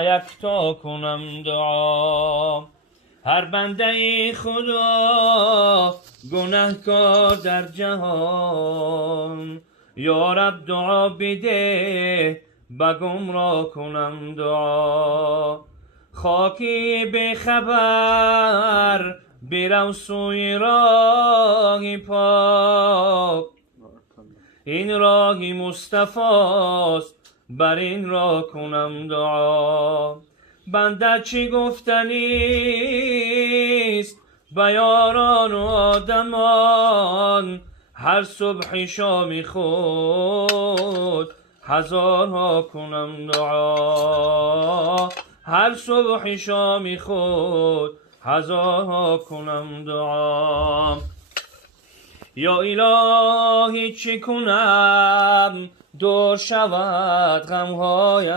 یکتا کنم دعا. هر بنده خدا گناهکار در جهان، یا رب دعا بده به گمراه کنم دعا. خاکی به خبر برو سوی راه پاک، این راهی مصطفاست بر این راه کنم دعا. بنده چی گفتنیست به یاران و آدمان، هر صبح شام خود هزارها کنم دعا. هر صبح شام خود هزارها کنم دعا. یا الهی چی کنم دور شود غمهایم،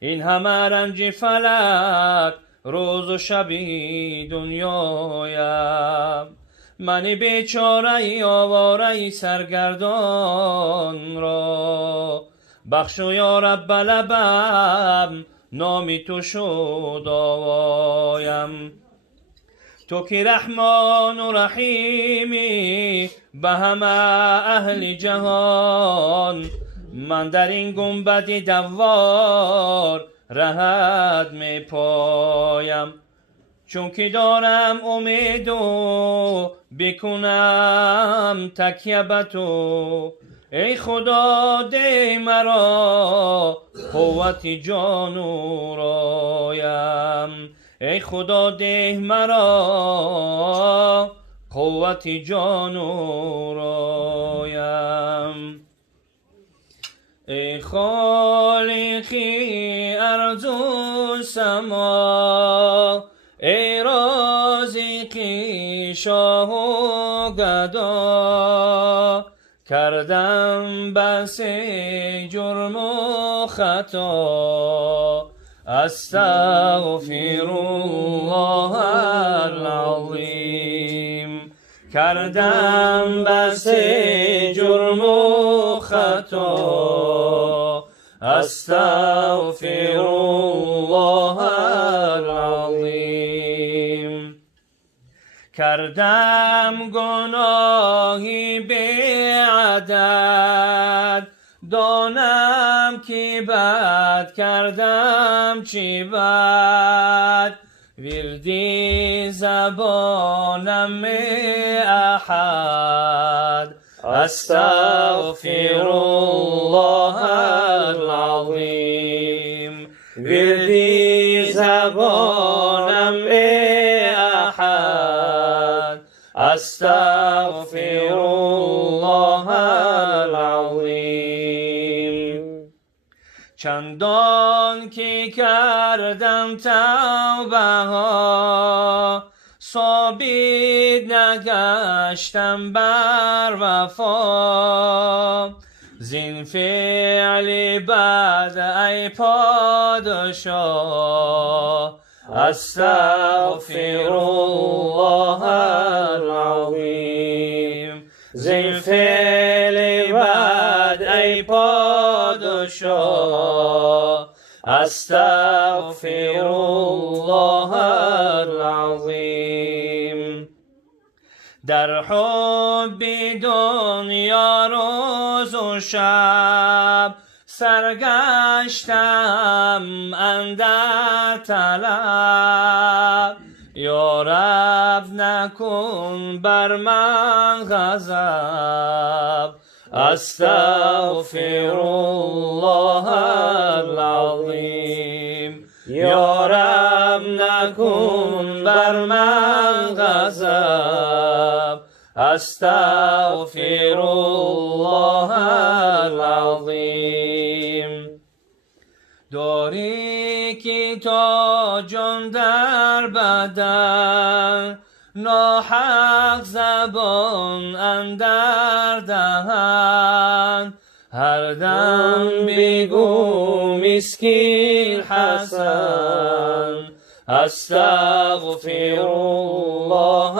این همه رنج فلک روز و شبی دنیایم. من بیچاره آواره سرگردان را، بخشو یا رب لبم نامی تو شد آوایم. تو که رحمان و رحیمی به همه اهل جهان، من در این گنبد دوار رهت می پایم. چون که دارم امید و بکنم تکیه به تو، ای خدا ده مرا قوت جان و رایم. ای خدا ده مرا قوت جان و رایم. ای خالقی ارض و سما، ای رازقی شاه و گدا، کردم بس جرم و خطا، استغفر الله العظیم. کردم بس جرم و خطا، استغفر الله العظیم. کردم گناهی بی عدد، دانم که بد کردم چی بد، وردی زبانم احد، استغفر الله العظیم. وردی زبانم احد، استغفر الله العظیم. چندان که کردم توبه ها، ثابت نگشتم بر وفا، زین فعل بد ای پادشاه، استغفر الله العظیم. زین فعل بد ای پادشاه، استغفر الله العظیم. در حب دنیا روز و شب، سرگشتم اندر طلب، یا رب نکن بر من غضب، استغفر الله العظیم. یا رب نکن بر من غضب، استغفر الله العظیم. داری که تا جان در بدن، ناحق زبان اندر دهن، هر دم بگو مسکین حسن، استغفر الله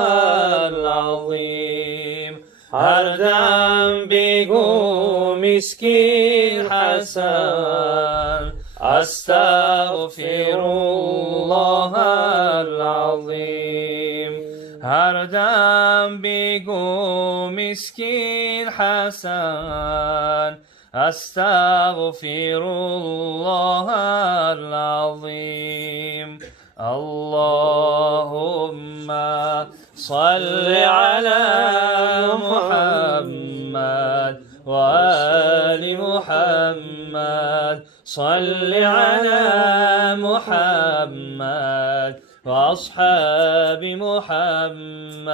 العظیم. هر دم بگو مسکین حسن، أستغفر الله العظيم. هر دم بگو مسکین حسن أستغفر الله العظيم. اللهم صل على محمد وآل محمد. صل على محمد وأصحاب محمد.